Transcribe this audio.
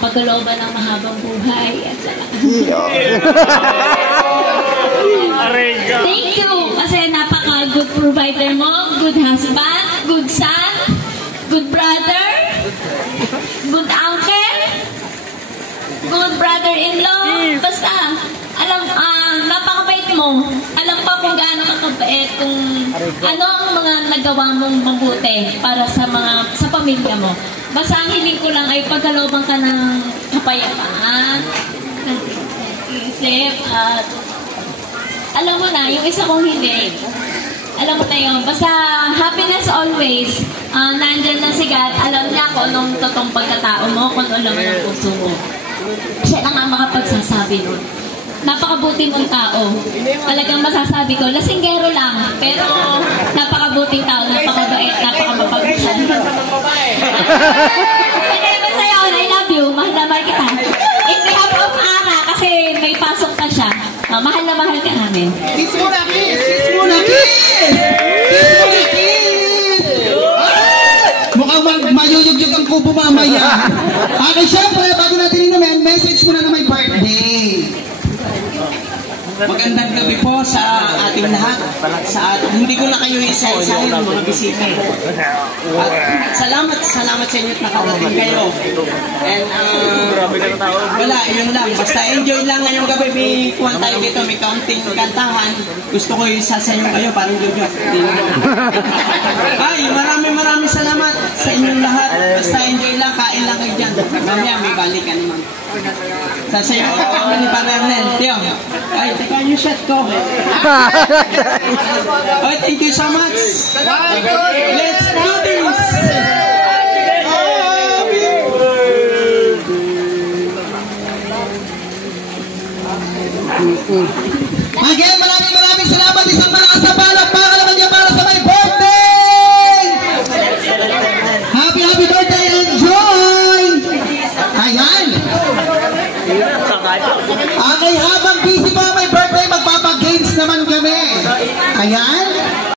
pagkalooban ng mahabang buhay at thank you kasi napaka-good provider mo, good husband, good son, good brother, good uncle, good brother-in-law. Basta, alam, napakabait mo. Alam pa kung gaano kakabait, kung ano ang mga nagawa mong mabuti para sa pamilya mo. Basta ang hiling ko lang ay pagkalooban ka ng kapayapaan, isip, at alam mo na, yung isa kong hiling, alam mo na yun. Basta happiness always. Nandyan na si God. Alam niya kung anong totoong pagkatao mo, kung ano naman ang puso mo. Siya lang ang makapagsasabi nun. Napakabuti mong tao. Talagang masasabi ko, lasinggero lang. Pero napakabuting tao, napakabait, napakamapagpusan. Anyway, basta yun, I love you. Mahal na mahal kita. In behalf of Ara, kasi may pasok pa siya. Mahal na mahal ka namin. Kiss mo na, kiss! Kiss mo na, kiss! Kiss mo na, kiss! Mukhang mayuyugyug ang kubo mamaya. Okay, syempre, bago natin inamin, message mo na may birthday. Magandang gabi po sa ating lahat. Hindi ko na kayo isa-isahin ng mga bisita. At salamat sa inyo at nakarating kayo. And wala, yun lang. Basta enjoy lang ngayong gabi. May kuwan tayo dito, may kaunting kantahan. Gusto ko isa sa inyo kayo, parang Jojo. Ay, maraming salamat sa inyong lahat. Basta enjoy lang, kain lang kayo dyan. Mamaya may balikan naman. Sa iyo kami ni Panernel. Tiyo. Ay, teka yung shot ko. Oh, thank you so much. Let's do this. Again, maraming salamat. Isang malakas na palakpakan naman niya para sa may birthday! Happy birthday! Enjoy! Ayan! Okay, habang busy pa may birthday, magpapag-games naman kami. Ayan.